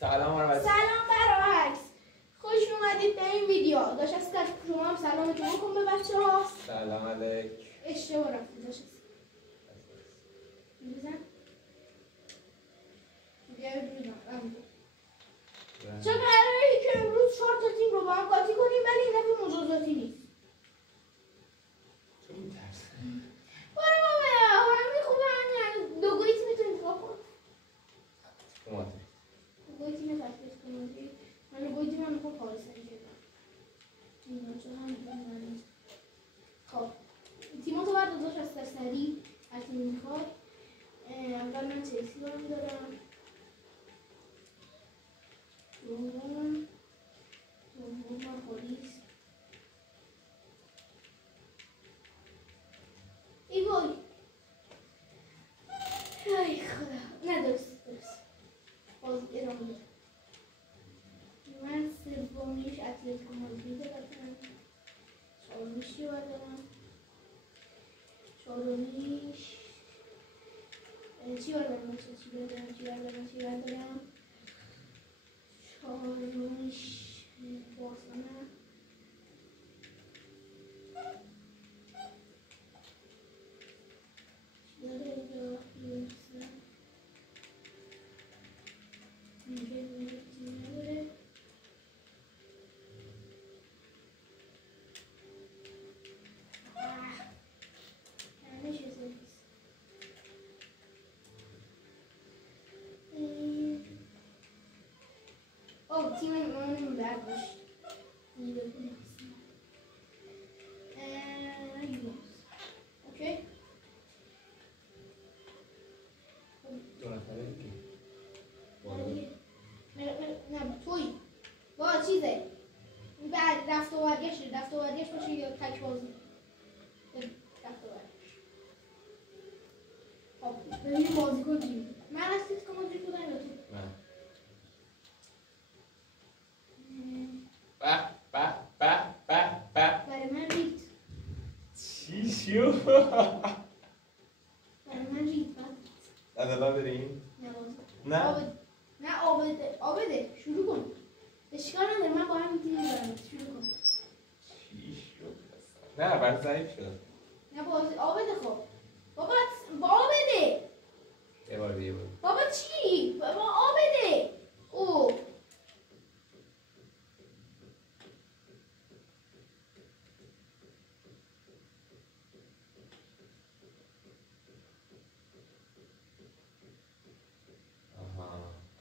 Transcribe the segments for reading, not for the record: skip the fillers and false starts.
سلام برعکس. خوش اومدید به این ویدیو. داشت از شما هم سلامتون کن به بچه ها. سلام علیک. اشتباه رفتی داشت بزن چه قراره که امروز 4 تا تیم رو با هم قاطی کنیم ولی این دفعه مجازاتی نیست. تو میترسه برای بابا همین خوبه همین لوگوی تیمتون انتخاب کن. لوگوی تیم فکرش کنم من لوگوی تیم هم میخوام پاریس سن ژرمن. اینا چون هم خب تیماتو باید دوزاش از سری هر تیم میخواد. اول من چلسی رو هم دارم. دوم من پاریس. ای وای ای خدا نه درست باز ادامه میدم. من سومیش اتلتیکو مادرید دارم. چهارمیش چی باید دارم؟ چهارمیش چی باید دارم؟ چهارمیش بارسلونا. تیم من برداشت اوکی دو نفره دیگه نه توی با چیزه بعد رفت و برگشت باشه یا تک بازی رفت و برگشت. خب ببینیم بازی کنیم. من از اتلتیکو مادرید بودم یا تو؟ من برای من رید. چی شو؟ برای من رید ادلا بریم؟ نه آبده شروع کن. اشکال نداره من با هم تیم دارم. شروع کن. چی شو؟ نه برای ضعیف شد. نه بازی آبده. خب بابا آبده یه بار دیگه بود. بابا چی؟ بابا آبده او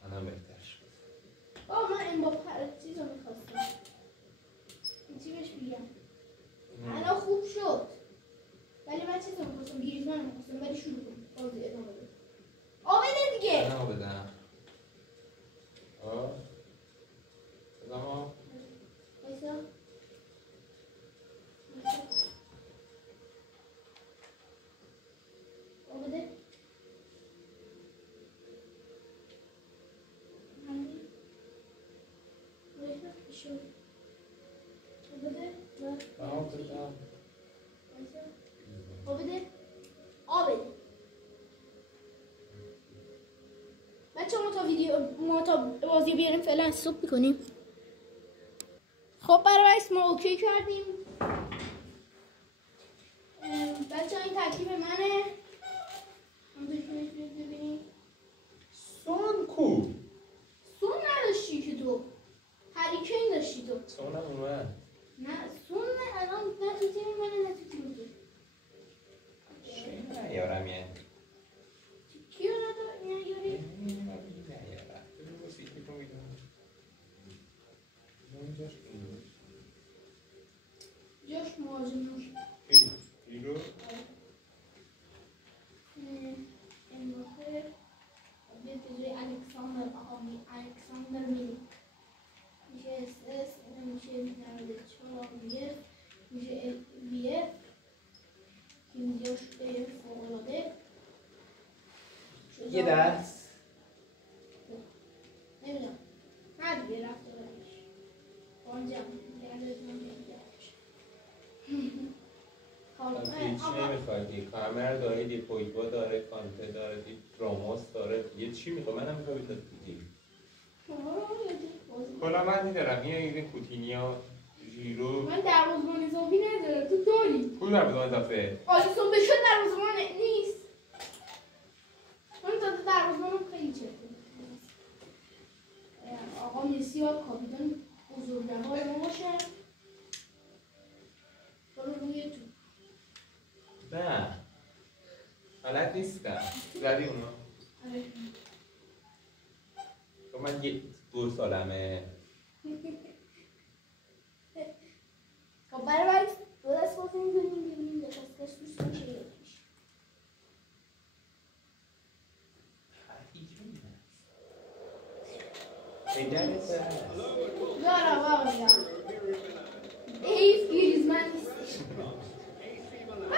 الان بهتر شد. بابا من امباپه چیز رو میخواستم این تیمش بگم الان خوب شد ولی من چیز رو میخواستم گریزمان رو میخواستم ولی شروع کن بازی ادامه بده. آبده دیگه الان بدم بدم بایسا آبده شد آبده آبده بچه ما تا بازی بیاریم فعلا استوب میکنیم. خب برای ما اوکی کردیم. بچه این ترکیب منه. هم ببینیم سون کو؟ سون نداشتی که تو هریکین داشتی تو. سون هم اومد. نه سون نه الان نه تو تیم منه نه تو تیم تو. چی نیارم یعنی؟ کیو نیاری؟ نیارم ببین با سیتی کن بیدم جاش مهاجم نوش ایرو؟ امباپه بیاد به جای الکساندر میلی میشه اس میشه 94 میشه وی اف که اینجاش فوق‌العاده یه دست نمیدونم نه دیگه رفت دارش آنجا چی نمیخوادی؟ کامر داره، دی پویگبا داره، کانته داره، دی راموس داره. یه چی میخواد؟ منم میخوام بیتاد دیدی کلا من دارم این کوتینیا ژیرو من دروازه‌بان اضافی ندارم، تو داری. کدوم دروازه‌بان اضافه؟ آلیسون بشه دروازه‌بان نیست. من تا دروازه‌بانم خیلی چرته. آقا مسی و کاپیتان بزرگوار ما باشه. برو روی تو. نه غلط نیستم زدی اونا آره. تو من 2 سالمه خب برای دو دست بازی می‌کنیم ببینیم دست دوست میشه یکیش. دارم آقا گریزمان نیستش. من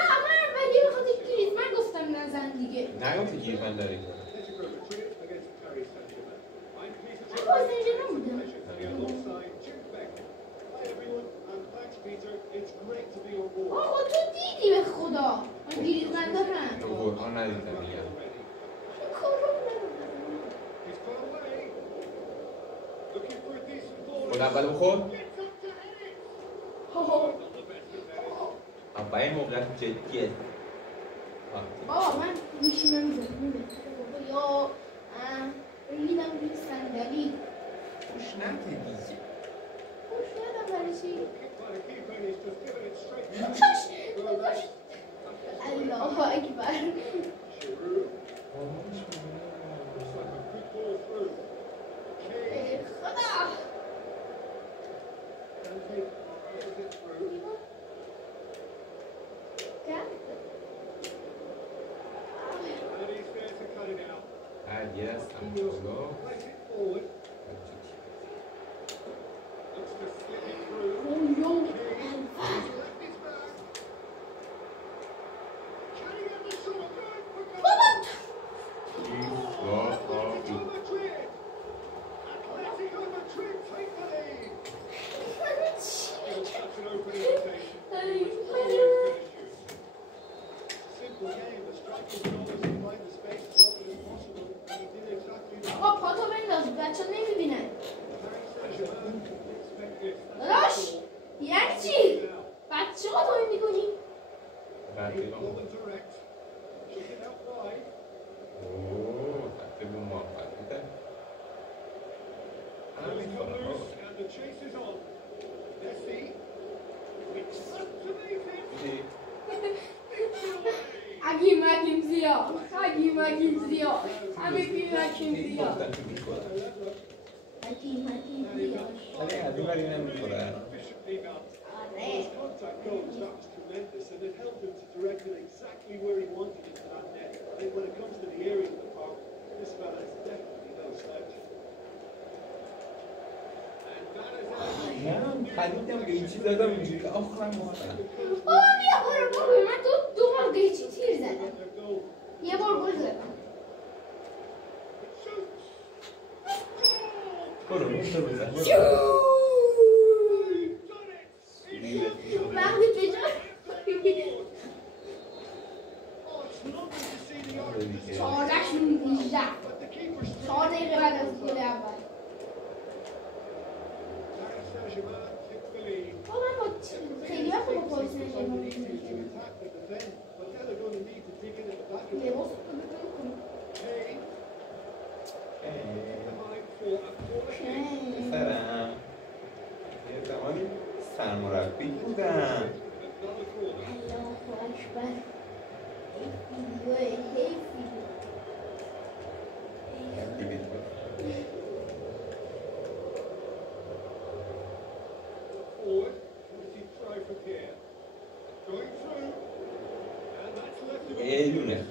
ولی بخاطر گریزمان گفتم نزن دیگه. نگفتی گریزمان داری؟ من بازی اینجا نبودم. آقا تو دیدی به خدا من گریزمان دارم. تو قرآن ندیدم میگم خود اول بخور اول موقع جدیه بابا من میشینم زمین یا ریدم روی صندلی. خوش ندیدی خوش ندم برای چی؟ الله اکبر. خدا yes, I'm going to go. خریدم گیچی دادم اینجوری که آخرم موردم بیا برو من دو بار گیچی تیر زدم یه بار گل زدم برو میشه بزن وقتی بجا 14 4 دقیقه بعد از گل اول خیلی وقت با پاریس سن لباس پسرم یه زمانی سرمربی بودم الله اکبر حیف ایلونه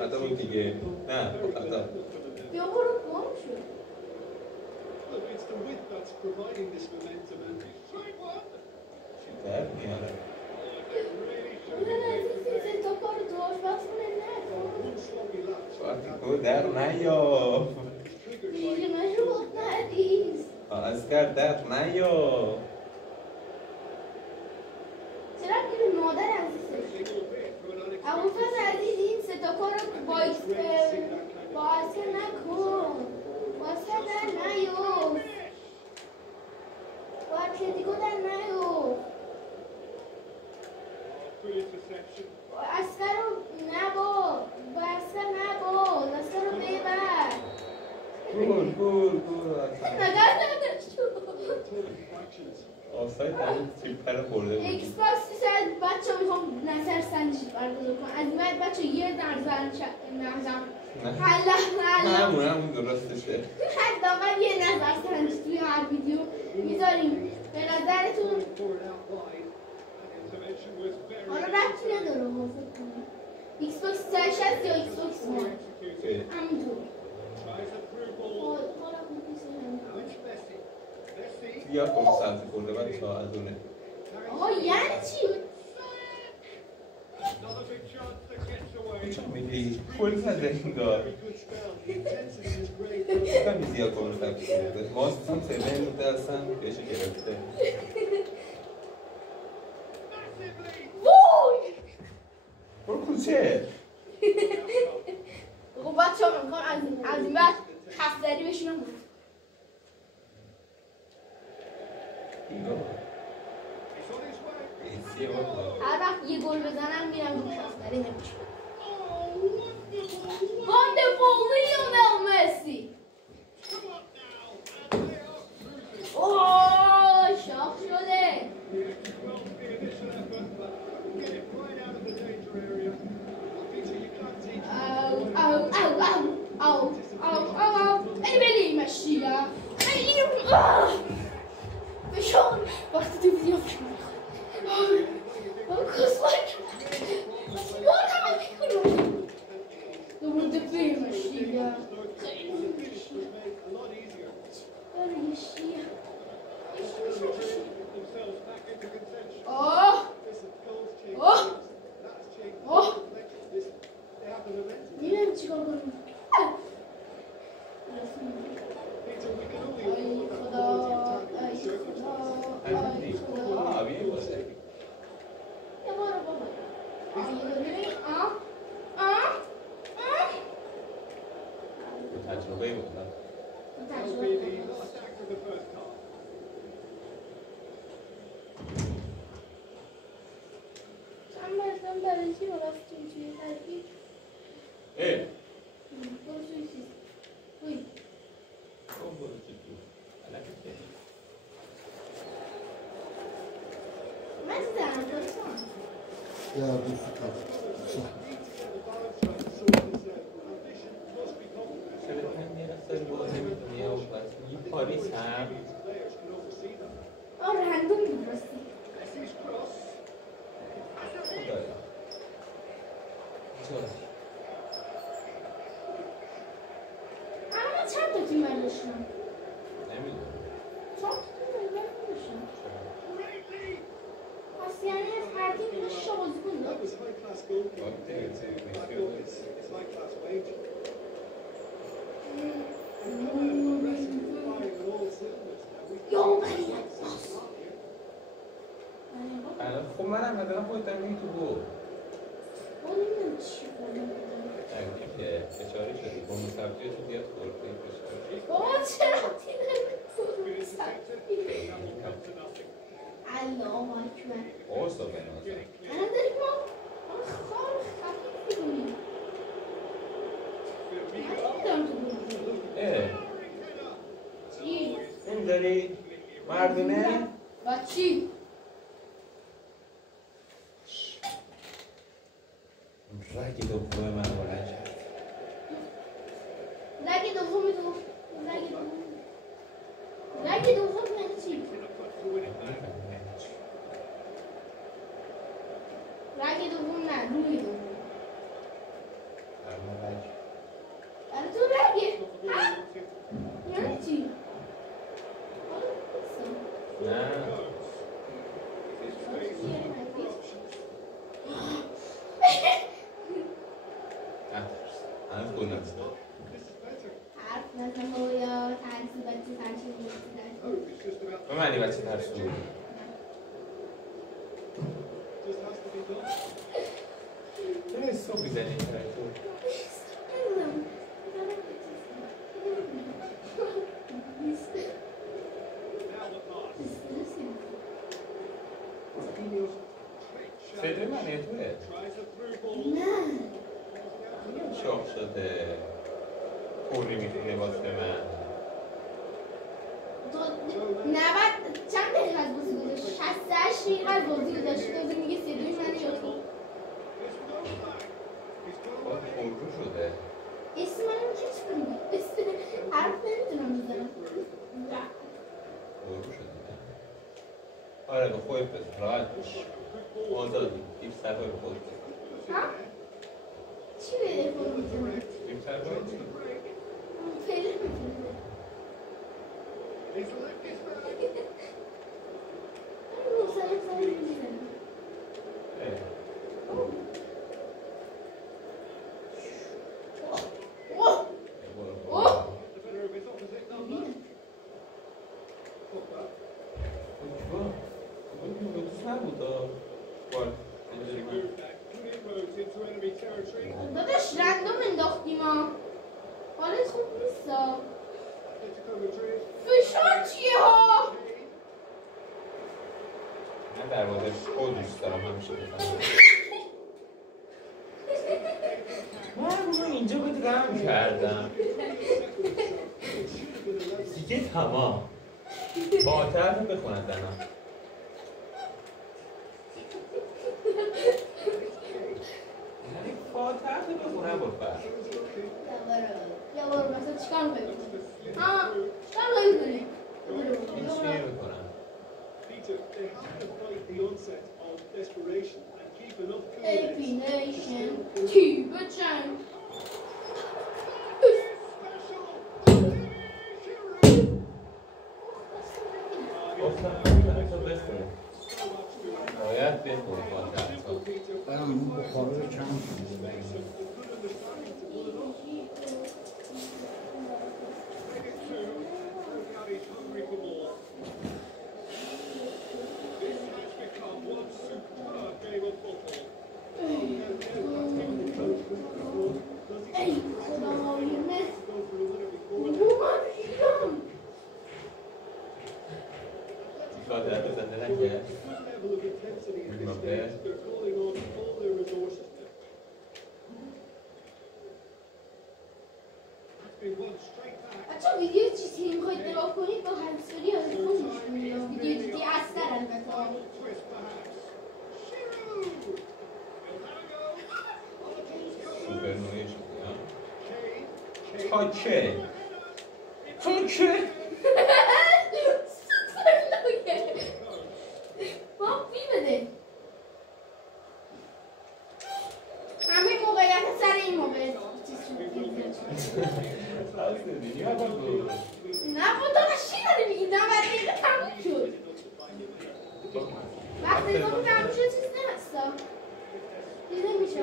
حتی اون دیگه نه حتی بیا برو گم شد درد میاره تا کار تو آشپزخونه نکن ساعتی که در نیافت دیگه من رو ندیز از کرد در نیافت چرا که به مادر عزیزش ابوالفضل عزیز این سه تا کار رو با اسکر گل نظر نداشت. آفاید همین تریپ رو برده بود. ایکس باکس 300 بچه میخوام نظر سنجش برگزار کنم. از این بعد بچه یه نظر همون درستشه. حداقل یه نظر سنج توی هر ویدیو میذاریم. به نظرتون حالا ربطی نداره فکر کنم ایکس باکس 360 یا ایکس باکس 1 همینطور. حالا یا فرصت خورده بچه ها از اونه. آقا یعنی چی؟ چون میگی پول زده انگار چون میزی یا فرصت خورده ماستان سیوه بوده اصلا بهش گرفته وای برو کوچه خب بچه ها میکنم از این بعد هفتری بشونم هر وقت یه گل بزنم میرم روش هفتری نمیشونم Wonderful Lionel Messi اوه شاق شده خیلی مشیه خیلی بشون وقتی تو ویدیو بشون کسلک سیگار همه میکنم دوباره دفعه مشیه خیلی مشیه میرم چیکار کنم ای خدا یه بارو بابا تجربه بودم چند برای چی راستیم توی ترکیب برو توی چیز توی من چی دارم کنم Ja, wie viel Kaffee? پاریس هم رندوم بود راستی خدایا اما چند تا تیم برداشتم نمیدونم چند تا تیم برداشتم پس یعنی از هر تیم یه شیشه بازیکن داد خب منم مثلا خودت میگی تو بود نمیدونم چی کنم که اشاره شدی با مصبتی تو زیاد خورده بابا چرا تیم سبتی الله اکبر اوستا بنازم الان داریم ما خار خفیف میکنیم من نمیدونم تو بود چی؟ این داری مردونه؟ با چی؟ رگی دوم من بلند شد رگ دوم رگ دوم یعنی چی؟ رگ دوم نه روی دوم برای تو رگه ها؟ یعنی چی؟ نه هنوز گل نزد حرف نزن بابا ترسی بچه به معنی بچه ترسو چرا حساب میزنی این ترسو صدای من توه نه شاق شده کوری میتونه واسه من. تو 90 چند دقیقه از بازی گذاشت؟ 68 دقیقه از بازی گذاشت. تازه میگه 32 منه یا تو پررو شده. اسم منو چیز کنی؟ حرف نمیتونم بزنم. پررو شده. آره به خودت بزن. راحت باش. آزادی. دیپ سر به خودت بزن. ها؟ چی بده خودم بزنم؟ دیپ سر باید چی؟ پیدا میکنه. مصرف سر میزنم. داداش رندوم انداختیم ها. حالت خوب نیستا. فشار چیه ها؟ من دروازه خود دوست دارم همیشه بزنم. من اونو اینجا بود رم کردم. دیگه تمام. با طرف بخوندنم. فاتحه تو بخونم بود بر یا برو مثلا چیکار می‌کنی؟ ها چیکار می‌کنی؟ این چیه میکنم؟ اپینیشن تی بچن گفتم تو بخون باید بخون فاتحه تو اون بخارا رو کم کنید. ای خدا ماهیمه بومم ریدم فاتحه تو زنده نکرد مبه بچه ویدیو چیزی میخواید نگاه کنید با هنسفری از خود نشون میده ویدیو دیدی اثر البته سوپر نوعی شدی ها تا که سوپر نویه ما بی بده همه موقعیت سر این موقع نه با دانشی داری میگی نه برای دیگه تموم شد وقتی اضافه تموم شد چیز نهستا دیده میشه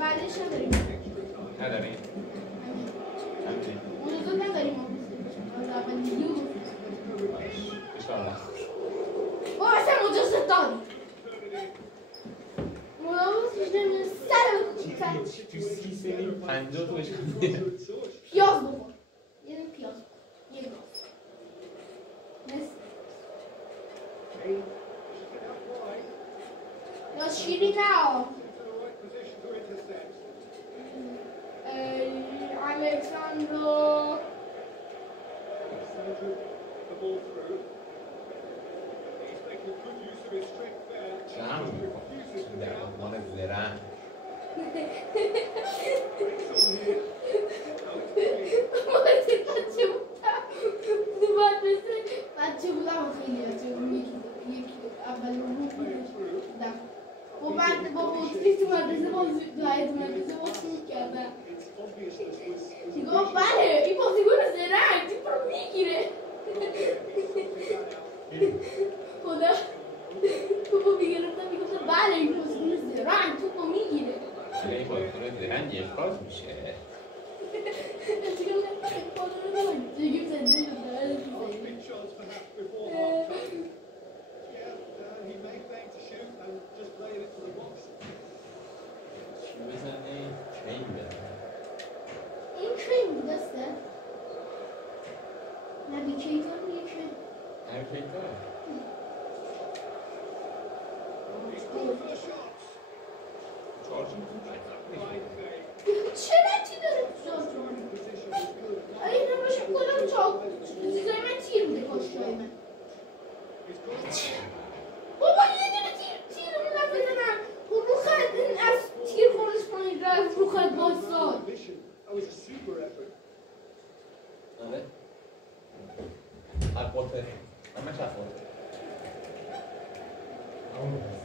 بعدش نداریم نداریم مجازات نداریم از اول ویدیو اشتغل با اصلا مجازات داریم مجازات نمیده سر تو 30 سنی 50 تو بشم میده پیاز بخور یه دونه پیاز بخور یه گاز یا شیری نه الکساندرو چه هم میکنم در آمان زرن بچه بودم خیلی یکی اول رو بودم و بعد با بطری تو مدرسه بازی میکردم گفت بله این بازیگون زرنگ توپ رو میگیره خدا توپ رو میگرفتم میگفتم بله این بازیگون زرنگ توپ رو میگیره این بازیگون زرنگ اخراج میشه دیگه زنده شد چی بزنه؟ چین بزنه این کریم دسته نویگیتور میشه نویگیتور چارجی چه ربطی داره شارژ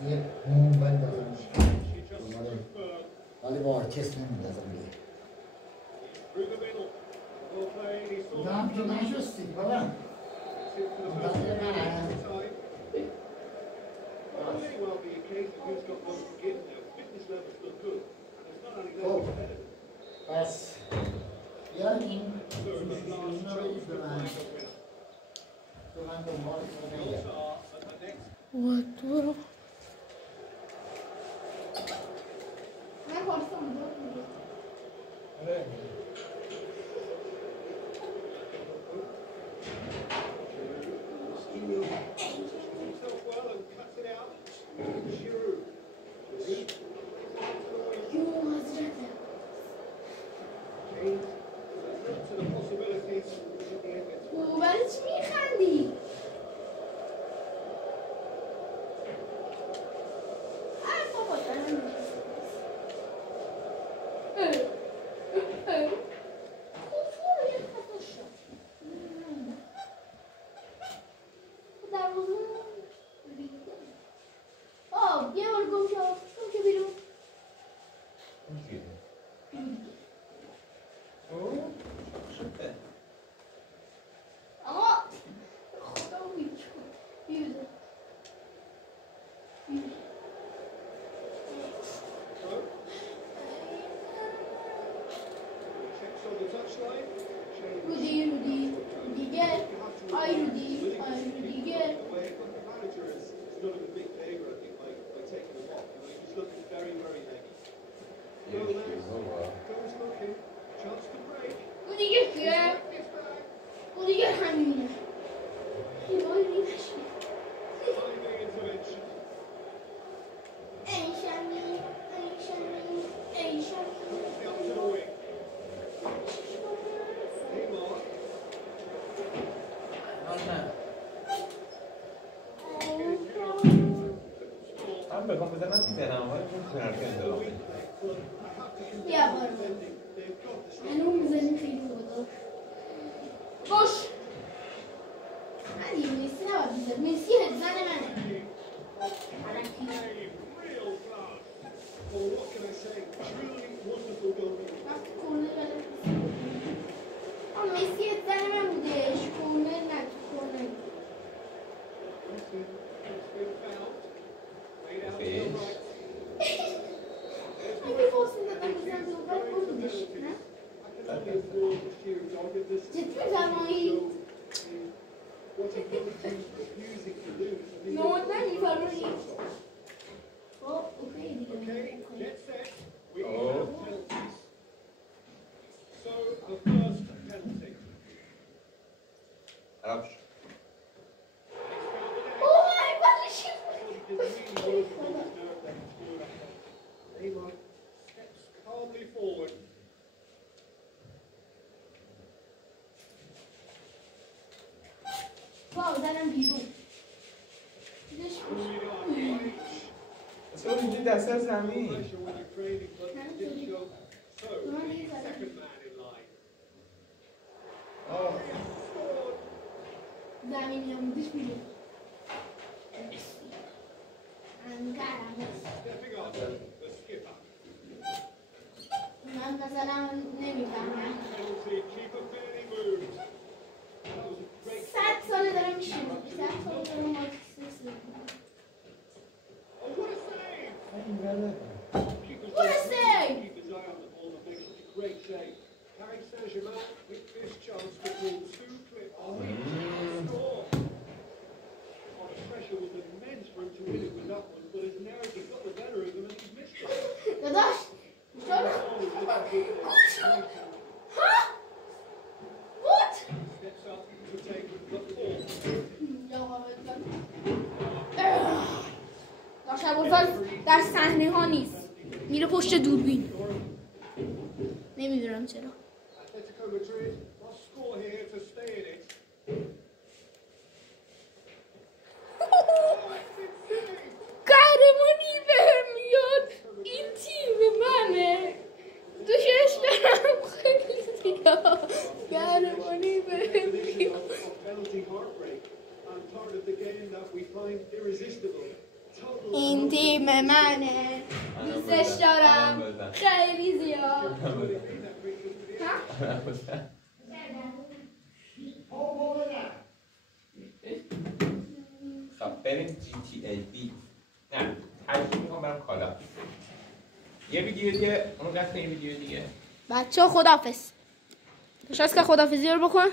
یه بوم بندازم ولی با ارکستر نمیندازم دیگه نه هم که نشستی بابا منتظر منم خب پس یا این سوشیون رو بگید به من دنبال کنم برو من خواستم برای چی میخندی؟ بابا دارم بخوام بزنم میزنم ولی اون کنارکه انتظار بیا برو منو میزنی خیلی بودو باش من دیگه مسی نباید میزد مسی زن منه وقتی کورنر بده مسی زن من بودش کورنر نه کورنر اگه فرصت دادم بزن دوباره گل بودش نه؟ جدی میفرمایی؟ نوت نمیفرمایی؟ خب اوکی دیگه عربش واو زدم بیرون چرا اینجوری دست از زمین زمین نمودش بیرون انگرم من مثلا نمیفهمم 100 ساله دارم میشینم 100 ساله دارم مارکسیس میکنم What a save! Paris Saint-Germain with this chance to pull two clips on score. Oh, the pressure was immense for him to win it with that one, but as Narek got the better of him and he's missed it. داداش ها؟ What? Steps up to take the ball. داش ابوالفضل در صحنه ها نیست میره پشت دوربین نمیدونم چرا Atletico Madrid must score here to stay in it. قهرمانی بهم میاد این تیم منه دوشش دارم خیلی زیاد قهرمانی بهم میاد Penalty heartbreak and part of the game that we find irresistible. این تیم منه دوستش دارم خیلی زیاد. خب بریم GTA 20. نه ترجیح میکنم برم کالا. یه ویدیو دیگه اون قصد یه ویدیو دیگه بچه ها خداحافظ. نشست که خداحافظی رو بکن.